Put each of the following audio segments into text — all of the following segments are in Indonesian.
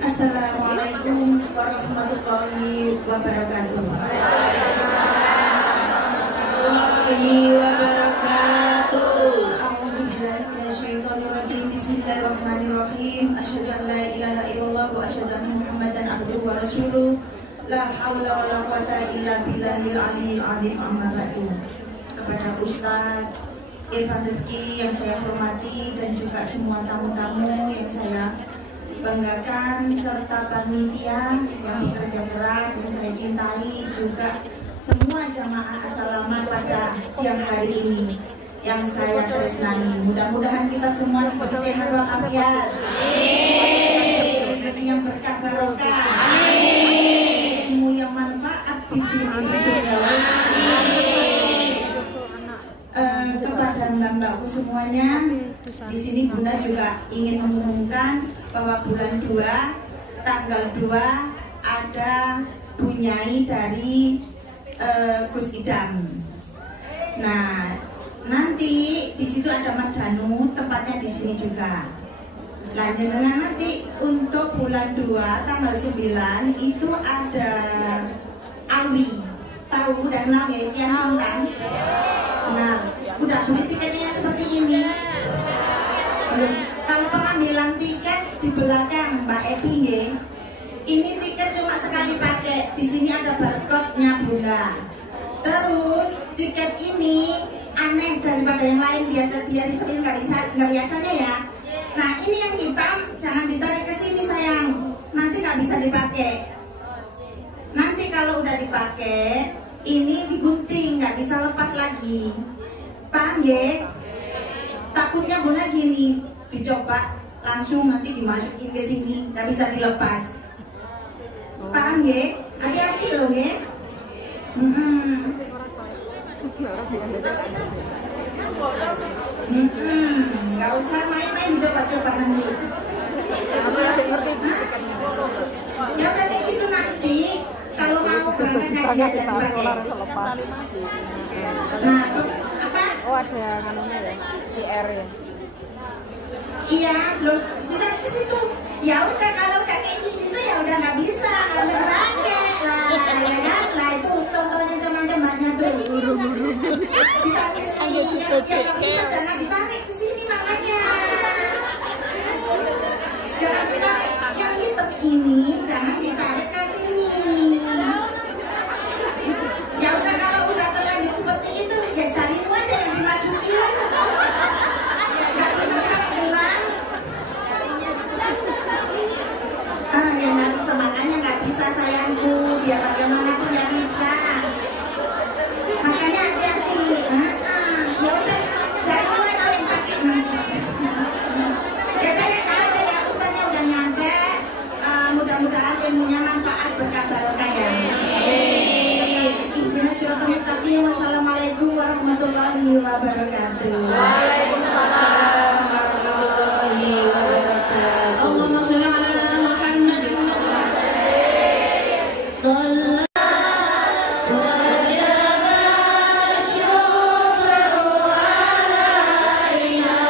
Assalamualaikum warahmatullahi wabarakatuh. Bismillahirrahmanirrahim. Asyhadu an la ilaha illallah wa asyhadu anna Muhammadan abduhu wa rasuluh. La haula wa la quwata illa billahil aliyyil azim. Amma ba'du. Kepada Ustadz Irfan Rifki yang saya hormati dan juga semua tamu-tamu yang saya banggakan, serta panitia yang bekerja keras yang saya cintai, juga semua jamaah as-salamat pada siang hari ini yang saya tresnani. Mudah-mudahan kita semua diberi sehat walafiat, rezeki yang berkah barokah, ilmu yang manfaat fitri kepada mbak-mbakku semuanya. Di sini Bunda juga ingin mengumumkan bahwa bulan 2 tanggal 2 ada bunyai dari Gus Idam. Nah, nanti di situ ada Mas Danu, tempatnya di sini juga. Lanjutnya nanti untuk bulan 2 tanggal 9 itu ada Awi. Tahu dan kenal ya, Tian Sultan. Nah, udah beli tiketnya seperti ini. Kalau pengambilan tiket di belakang Mbak Epi ya, ini tiket cuma sekali pakai. Di sini ada barcode-nya Bunda. Terus tiket ini aneh daripada yang lain, nggak biasanya ya. Nah, ini yang hitam jangan ditarik ke sini sayang, nanti nggak bisa dipakai. Nanti kalau udah dipakai, ini digunting, nggak bisa lepas lagi. Paham ya? Takutnya Bunda gini, dicoba langsung nanti dimasukin ke sini, nggak bisa dilepas. Paham ya? Hati-hati loh ya. Nggak usah main-main, dicoba-coba nanti. Ya udah kayak gitu nanti. Kalau mau berangkat ngaji aja dipakai. Nah, apa? Oh, ada namanya ya, PR ya. Iya, belum tidak ke situ. Ya udah, kalau udah kayak gitu ya udah nggak bisa berangkat lah, ya kan? Lah itu contohnya teman-temannya tuh. Ditarik ke sini, ya nggak bisa, jangan ditarik ke sini makanya. Jangan ditarik yang hitam ini, jangan ditarik ke sini. Ya udah, kalau udah terlanjur seperti itu, ya carimu aja yang dimasukin. Gak bisa pakai gelang. Ya nggak bisa, makanya nggak bisa sayangku. Biar bagaimanapun nggak bisa. Makanya hati-hati. Ya udah, carimu aja yang pakai nanti. Ya udah, ya aja ya, Ustaznya udah nyampe. Mudah-mudahan ilmunya manfaat, berkah barokah ya. Wassalamualaikum warahmatullahi wabarakatuh. Waalaikumsalam warahmatullahi wabarakatuh. Allahumma sholli ala Muhammad. Wajib syukur alaina.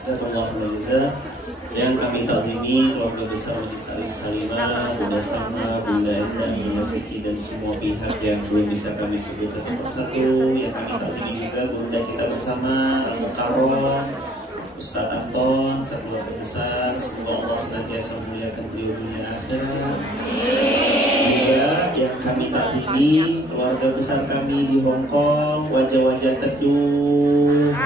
Jazakallah khairan. Yang kami takzimi keluarga besar Majelis Taklim Salimah, Bunda Sama, Bunda Enda, Bunda Siti dan semua pihak yang belum bisa kami sebut satu persatu. Yang kami takzimi juga Bunda kita bersama Al-Mukarram, Ustaz Anton, sekeluarga besar. Semoga Allah senantiasa memuliakan beliau dunia akhirat. Juga yang kami takzimi keluarga besar kami di Hong Kong, wajah-wajah teduh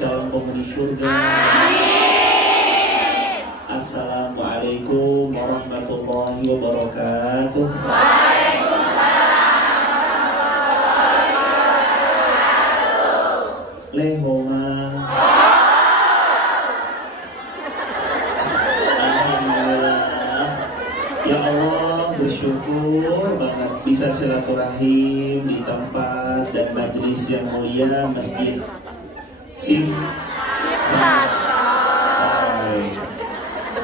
calon penghuni surga. Assalamualaikum warahmatullahi wabarakatuh. Lehoma. Alhamdulillah. Ya Allah, bersyukur banget bisa silaturahim di tempat dan majelis yang mulia Masjid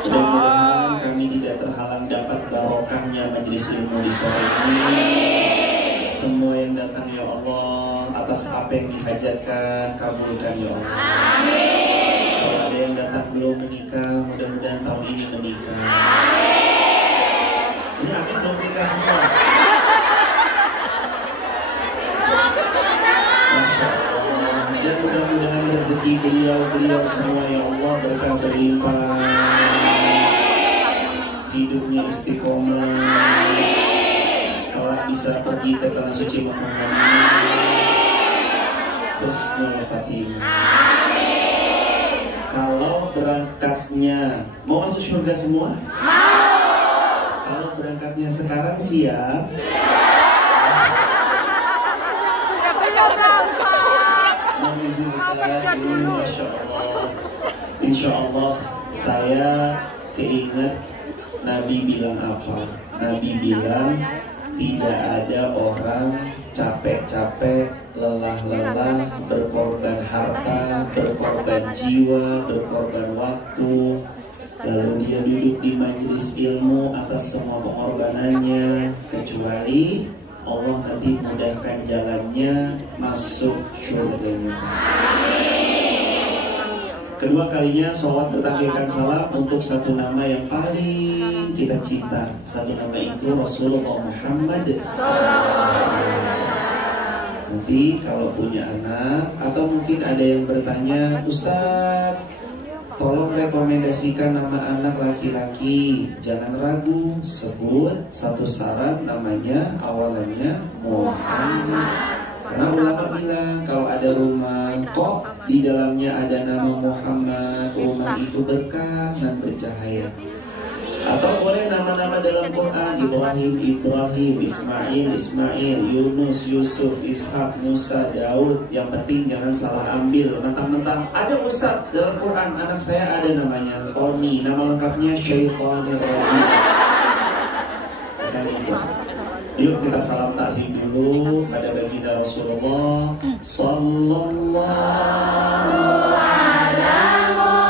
Mudah-mudahan kami tidak terhalang dapat barokahnya majelis ilmu di sore ini. Semua yang datang ya Allah, atas apa yang dihajatkan kabulkan ya Allah. Amin. Kalau ada yang datang belum menikah, mudah-mudahan tahun ini menikah. Amin. Ini amin belum menikah semua. Masya Allah. Dan mudah-mudahan rezeki beliau semua ya Allah berkah berlimpah, hidupnya istiqomah, kalau bisa pergi ke tanah suci Muhammad, husnul khatimah. Kalau berangkatnya mau masuk surga semua? Kalau berangkatnya sekarang siap? Insya Allah saya keinget Nabi bilang apa? Nabi bilang tidak ada orang capek-capek, lelah-lelah, berkorban harta, berkorban jiwa, berkorban waktu, lalu dia duduk di majelis ilmu atas semua pengorbanannya, kecuali Allah nanti mudahkan jalannya masuk surganya. Kedua kalinya sholawat bertakbirkan salam untuk satu nama yang paling kita cinta. Satu nama itu Rasulullah Muhammad. Nanti kalau punya anak atau mungkin ada yang bertanya, Ustaz, tolong rekomendasikan nama anak laki-laki. Jangan ragu, sebut satu syarat namanya awalannya Muhammad. Karena ulama bilang kalau ada rumah kok di dalamnya ada nama Muhammad, rumah itu berkah dan bercahaya. Atau boleh nama-nama dalam Quran, Ibrahim, Ismail, Yunus, Yusuf, Ishak, Musa, Daud. Yang penting jangan salah ambil mentang-mentang ada Ustaz dalam Quran, anak saya ada namanya Tony, nama lengkapnya Syaitonir Rajim. Yuk kita salam takzim dulu pada baginda Rasulullah sallallahu alaihi Muhammad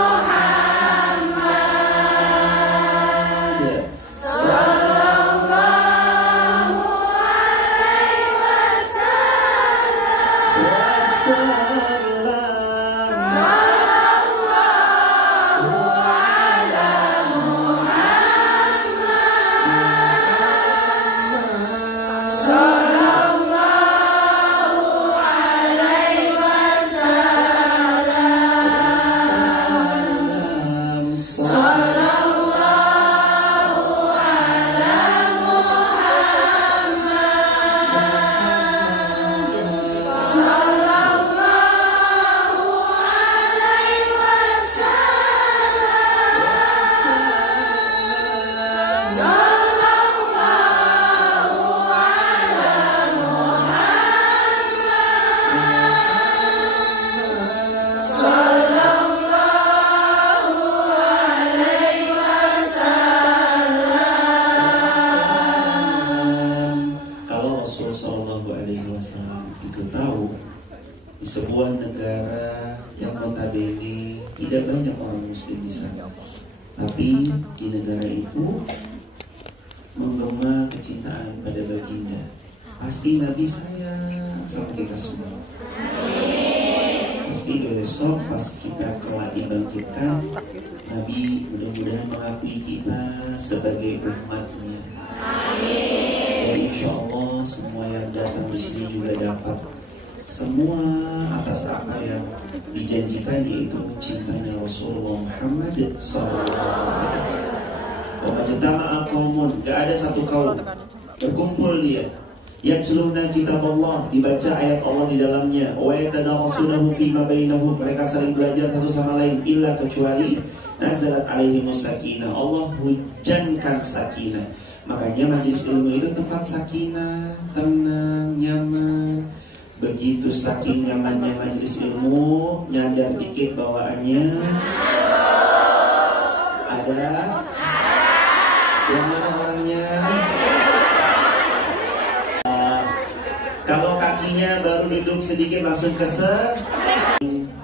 sallallahu alaihi sebuah negara yang notabene tidak banyak orang muslim di sana, tapi di negara itu menggema kecintaan pada baginda. Pasti Nabi sayang sama kita semua. pasti besok pas kita telah dibangkitkan, Nabi mudah-mudahan mengakui kita sebagai umatnya. Dan insya Allah semua yang datang di sini juga dapat semua atas apa yang dijanjikan, yaitu cintanya Rasulullah Muhammad SAW. Wajtama'a qaumun, gak ada satu kaum berkumpul dia yatluna kitab Allah, dibaca ayat Allah di dalamnya, wa yatadarasunahu fima bainahum, mereka saling belajar satu sama lain, illa kecuali nazalat alaihimus sakinah, Allah hujankan sakinah. Makanya majelis ilmu itu tempat sakinah, tenang, nyaman. Begitu saking nyamannya majelis ilmu, nyadar dikit bawaannya ada yang mana orangnya. Kalau kakinya baru duduk sedikit langsung kesel.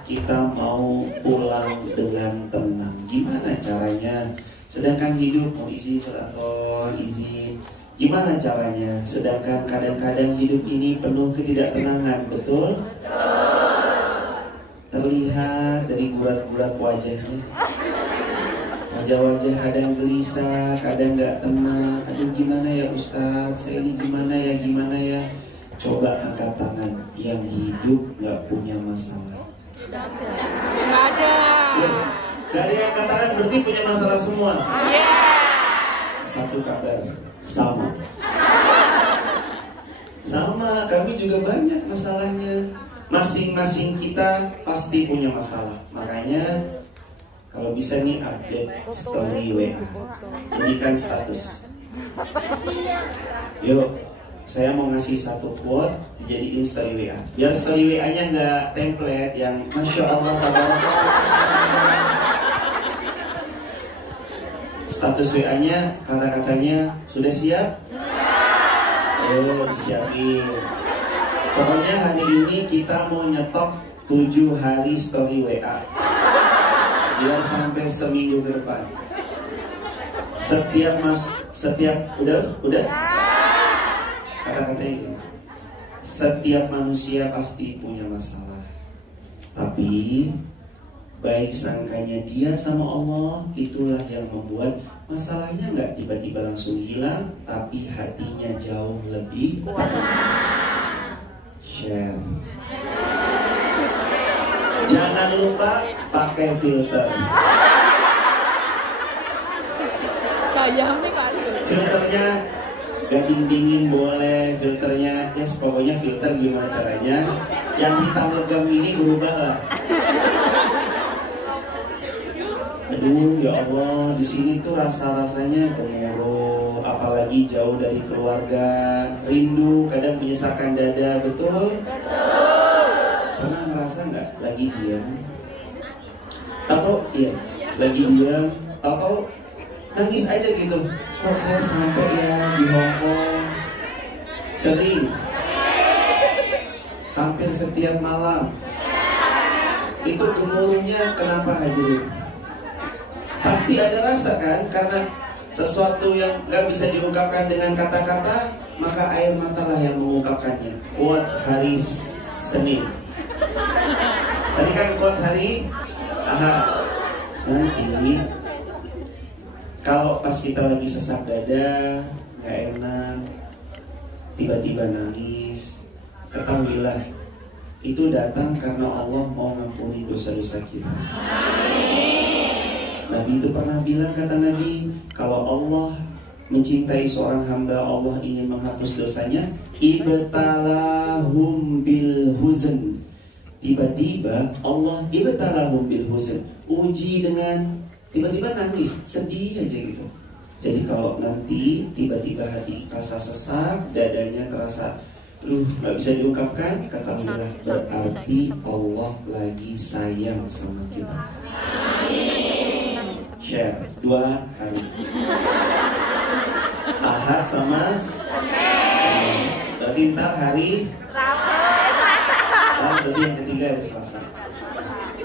Kita mau pulang dengan tenang. Gimana caranya? Sedangkan hidup mau izin atau izin. Gimana caranya? Sedangkan kadang-kadang hidup ini penuh ketidaktenangan, betul? Terlihat dari gurat-gurat wajahnya. Wajah-wajah kadang gelisah, kadang gak tenang. Aduh gimana ya Ustadz, saya ini gimana ya. Coba angkat tangan yang hidup gak punya masalah. Gak ada. Gak ada yang angkat tangan berarti punya masalah semua. Satu kabar, sama. Sama, kami juga banyak masalahnya. Masing-masing kita pasti punya masalah. Makanya kalau bisa nih update story WA, jadikan status. Yuk, saya mau ngasih satu quote dijadiin story WA. Biar story WA-nya nggak template yang Masya Allah tabarakallah. Status WA-nya kata-katanya sudah siap? Ayo disiapin. Pokoknya hari ini kita mau nyetok 7 hari story WA. Biar sampai seminggu ke depan. Setiap udah kata-katanya gini. Setiap manusia pasti punya masalah, tapi baik sangkanya dia sama Allah, itulah yang membuat masalahnya nggak tiba-tiba langsung hilang, tapi hatinya jauh lebih share. Jangan lupa pakai filter. Filternya gading dingin boleh, filternya ya pokoknya filter gimana caranya. Yang hitam legam ini berubah lah. Aduh ya Allah, di sini tuh rasa-rasanya gemuruh, apalagi jauh dari keluarga, rindu, kadang menyesakkan dada, betul? Pernah ngerasa nggak lagi diam? Atau iya, lagi diam, atau nangis aja gitu. Kok saya sampai ya di Hongkong? Sering, hampir setiap malam. Itu gemuruhnya kenapa hadirin? Pasti ada rasa kan? Karena sesuatu yang nggak bisa diungkapkan dengan kata-kata, maka air mata lah yang mengungkapkannya. Kuat hari Senin. Tadi kan kuat hari Ahad. Nanti kalau pas kita lagi sesak dada, nggak enak, tiba-tiba nangis, ketahuilah itu datang karena Allah mau ngampuni dosa-dosa kita. Nabi itu pernah bilang, kata Nabi, kalau Allah mencintai seorang hamba, Allah ingin menghapus dosanya, ibtalahum bil huzn. Tiba-tiba Allah ibtalahum bil huzn, uji dengan tiba-tiba nangis, sedih aja gitu. Jadi kalau nanti tiba-tiba hati rasa sesak, dadanya terasa nggak bisa diungkapkan, katakanlah berarti Allah lagi sayang sama kita. Share 2 hari, Ahad sama berarti ntar hari berarti yang ketiga hari Selasa.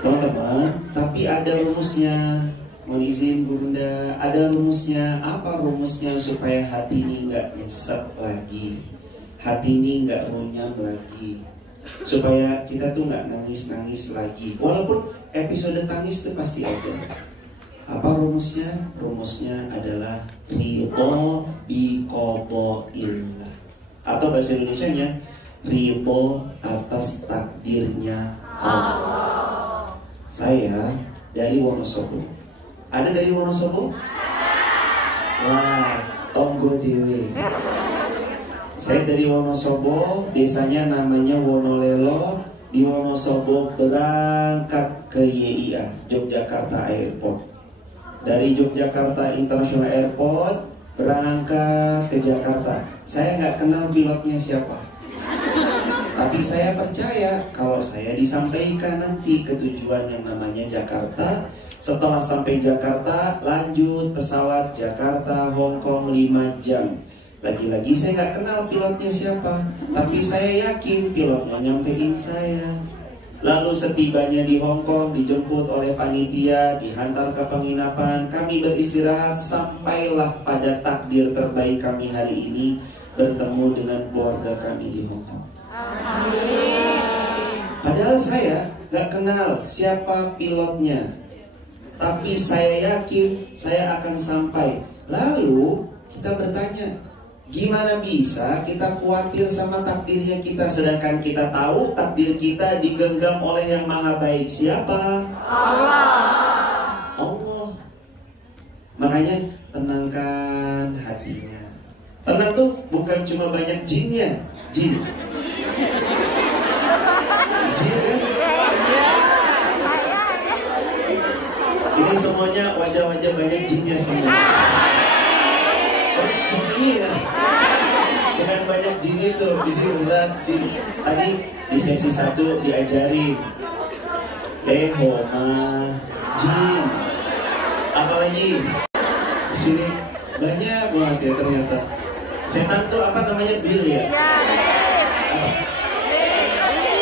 Teman-teman, tapi ada rumusnya. Mohon izin Bunda, ada rumusnya. Apa rumusnya supaya hati ini nggak nyesek lagi, hati ini nggak runyam lagi? supaya kita tuh nggak nangis-nangis lagi. Walaupun episode tangis tuh pasti ada. Apa rumusnya? Rumusnya adalah ridho bi qada'illah. Atau bahasa Indonesianya ridho atas takdirnya Allah. Saya dari Wonosobo. Ada dari Wonosobo? Wah, tonggo dewe. Saya dari Wonosobo, desanya namanya Wonolelo. Di Wonosobo berangkat ke YIA, Yogyakarta Airport. Dari Yogyakarta International Airport berangkat ke Jakarta. Saya nggak kenal pilotnya siapa, tapi saya percaya kalau saya disampaikan nanti ke tujuan yang namanya Jakarta. Setelah sampai Jakarta, lanjut pesawat Jakarta Hong Kong 5 jam. Lagi-lagi saya nggak kenal pilotnya siapa, tapi saya yakin pilotnya nyampein saya. Lalu setibanya di Hong Kong, dijemput oleh panitia, dihantar ke penginapan. Kami beristirahat, sampailah pada takdir terbaik kami hari ini, bertemu dengan keluarga kami di Hong Kong. Padahal saya nggak kenal siapa pilotnya, tapi saya yakin saya akan sampai. Lalu kita bertanya, gimana bisa kita khawatir sama takdirnya kita, sedangkan kita tahu takdir kita digenggam oleh yang maha baik. Siapa? Allah. Makanya tenangkan hatinya. Tenang tuh bukan cuma banyak jinnya. Jin kan? Ini semuanya wajah-wajah banyak jinnya semua. Banyak jin ini ya. Dengan banyak jin itu, di sini lihat jin. Tadi di sesi 1 diajarin Homa, jin. Apalagi di sini banyak banget ya ternyata. Setan tuh apa namanya? Bil ya?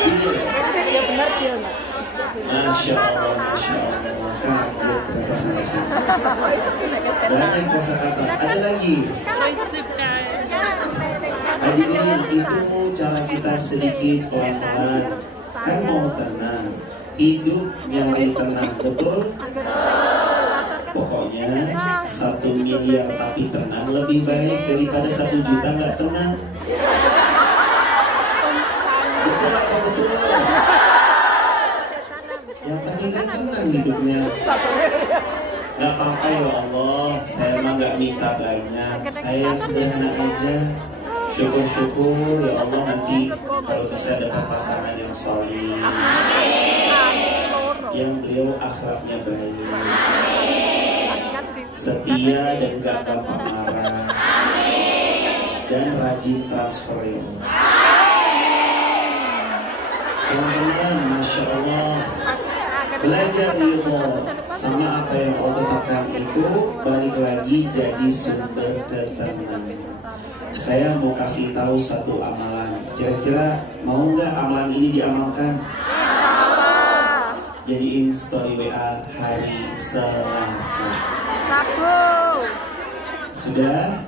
Bil. Masya Allah, Masya Allah. Kaget ternyata sampai sini. Banyak kosakata. Ada lagi. Hadirin, itu cara kita sedikit pelan-pelan. Kan mau tenang, hidup yang tenang, betul? Pokoknya 1 miliar tapi tenang lebih baik daripada 1 juta nggak tenang. Betul atau betul? Yang penting kan tenang hidupnya. Gak apa-apa ya Allah, saya mah gak minta banyak, saya sederhana aja. Syukur-syukur ya Allah nanti kalau bisa dapat pasangan yang soleh, yang beliau akhlaknya baik, setia dan gak gampang marah, dan rajin transfer ya Allah. Teman-teman, Masya Allah, belajar ridho sama apa yang Allah tetapkan itu balik lagi jadi sumber ketenangan. Saya mau kasih tahu satu amalan. Kira-kira mau nggak amalan ini diamalkan? Jadiin story WA hari Selasa. Sudah?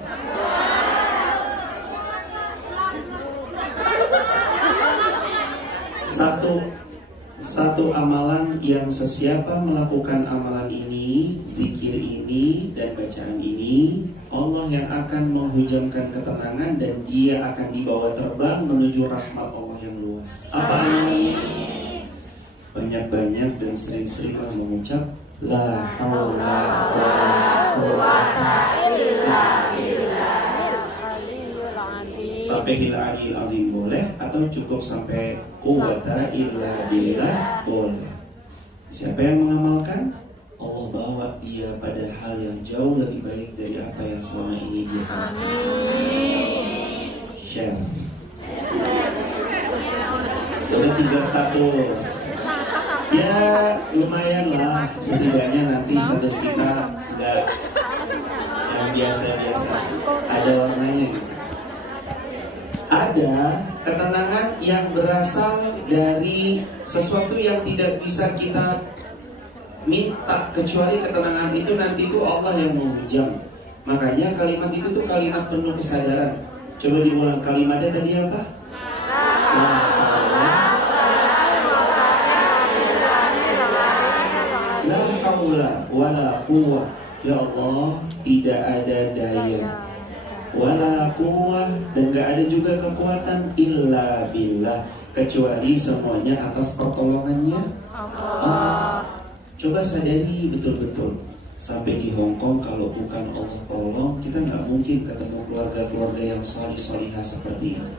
Satu amalan yang sesiapa melakukan amalan ini, zikir ini, dan bacaan ini, Allah yang akan menghujamkan ketenangan dan dia akan dibawa terbang menuju rahmat Allah yang luas. Apa amalannya? Banyak-banyak dan sering-seringlah mengucap La haula wa la quwwata illa billah. Sampai hilal azim boleh, atau cukup sampai quwwata illa billah boleh. Siapa yang mengamalkan, Allah bawa dia pada hal yang jauh lebih baik dari apa yang selama ini dia lakukan. Share. Ada 3 status. Ya lumayan lah, setidaknya nanti status kita nggak yang biasa-biasa, ada warnanya gitu. Ada ketenangan yang berasal dari sesuatu yang tidak bisa kita minta, kecuali ketenangan itu nanti itu Allah yang menghujam. Makanya kalimat itu tuh kalimat penuh kesadaran. Coba diulang kalimatnya tadi apa? La wala quwwah. Ya Allah, tidak ada daya wala quwwah, dan gak ada juga kekuatan illa billah, kecuali semuanya atas pertolongannya Allah. Coba sadari betul-betul, sampai di Hongkong kalau bukan Allah tolong, kita nggak mungkin ketemu keluarga-keluarga yang solih-solihah seperti ini.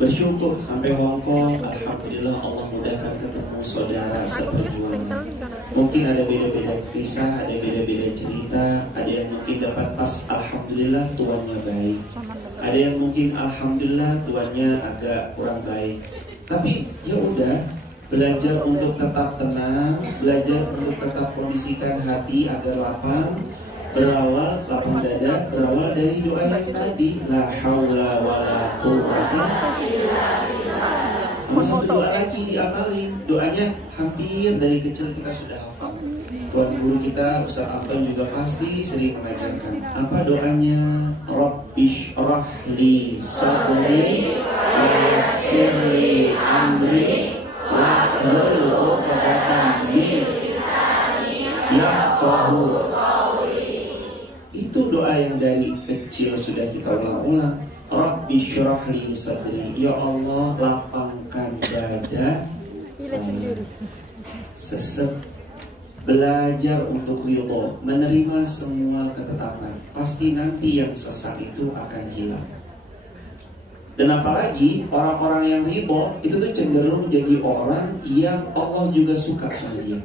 Bersyukur sampai Hongkong, alhamdulillah Allah mudahkan ketemu saudara seperjuangan. Mungkin ada beda-beda kisah, ada beda-beda cerita, ada yang mungkin dapat pas alhamdulillah tuannya baik, ada yang mungkin alhamdulillah tuannya agak kurang baik. Tapi ya udah, belajar untuk tetap tenang, belajar untuk tetap kondisikan hati agar lapang. Lapang dada, berawal dari doa yang tadi, la haula wala quwwata. Sama satu doa lagi diapalin, doanya hampir dari kecil kita sudah hafal. Tuan guru kita Ustaz Anton juga pasti sering mengajarkan. Apa doanya? Rabbish rahli sadri wa yassirli amri wa hlul 'uqdatam min lisani yafqahu. Itu doa yang dari kecil sudah kita ulang-ulang. Rabbi syrah li sadri, ya Allah lapangkan dada saya. Sesek, belajar untuk ridho, menerima semua ketetapan. Pasti nanti yang sesak itu akan hilang. Dan apalagi orang-orang yang ridho itu tuh cenderung jadi orang yang Allah juga suka sama dia.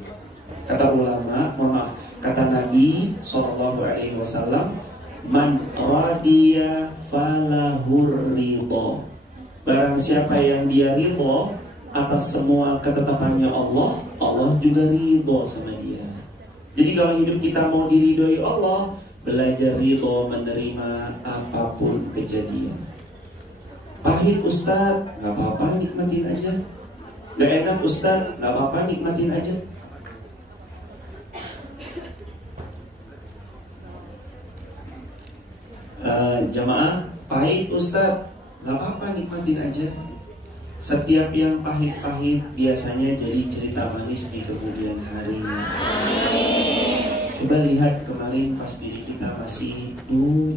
Kata ulama, maaf, kata Nabi SAW, man radiya falahur ridho. Barang siapa yang dia ridho atas semua ketetapannya Allah, Allah juga ridho sama dia. Jadi kalau hidup kita mau diridhoi Allah, belajar ridho, menerima apapun kejadian. Pahit Ustaz, gak apa-apa, nikmatin aja. Gak enak Ustaz, gak apa-apa, nikmatin aja. Jamaah, pahit Ustaz, gak apa-apa, nikmatin aja. Setiap yang pahit-pahit biasanya jadi cerita manis di kemudian hari. Coba lihat kemarin pas diri kita masih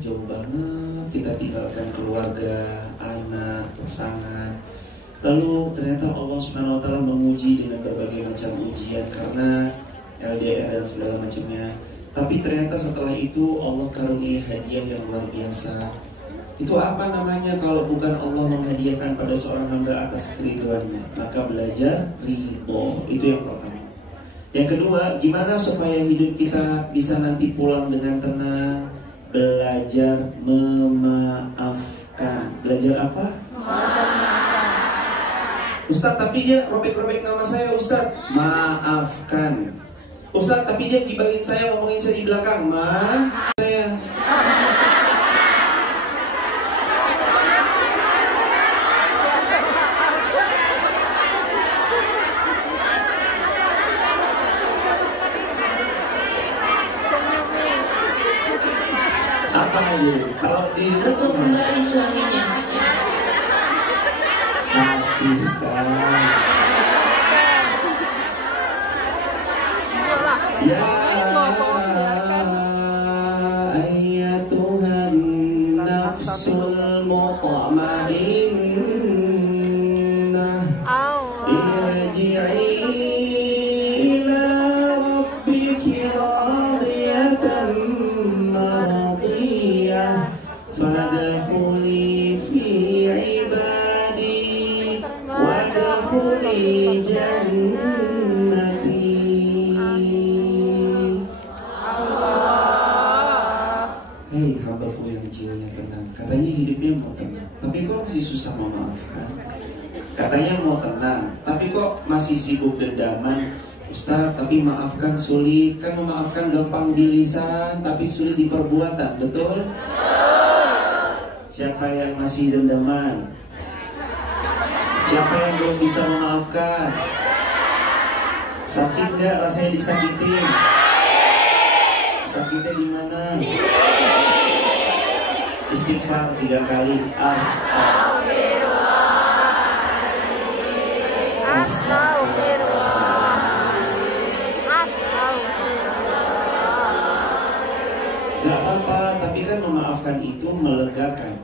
jauh banget, kita tinggalkan keluarga, anak, pasangan. Lalu ternyata Allah SWT menguji dengan berbagai macam ujian karena LDR dan segala macamnya. Tapi ternyata setelah itu Allah karunia hadiah yang luar biasa. Itu apa namanya kalau bukan Allah menghadiahkan pada seorang hamba atas keriduannya? Maka belajar ridho, itu yang pertama. Yang kedua, gimana supaya hidup kita bisa nanti pulang dengan tenang? Belajar memaafkan. Belajar apa? Ustaz, tapi dia robek-robek nama saya Ustaz. Maafkan. Ustaz, tapi dia gibangin saya, ngomongin saya di belakang. Saya. Apa itu? Kalau di untuk kembali suaminya. Kasihkan. Ya ayyatuhan nafsul mutmainnah irji'i ila rabbiki radiyatan mardiyah fadkhuli fi ibadi wadkhuli jannati. Hei hambaku yang jiwanya tenang, katanya hidupnya mau tenang, tapi kok masih susah memaafkan. Katanya mau tenang, tapi kok masih sibuk dendaman. Ustaz, tapi maafkan sulit. Kan memaafkan gampang di lisan, tapi sulit di perbuatan, betul? Siapa yang masih dendaman? Siapa yang belum bisa memaafkan? Sakit nggak rasanya disakitin? Sakitnya di mana? Istighfar 3 kali. Astagfirullah. Gak apa-apa, tapi kan memaafkan itu melegakan.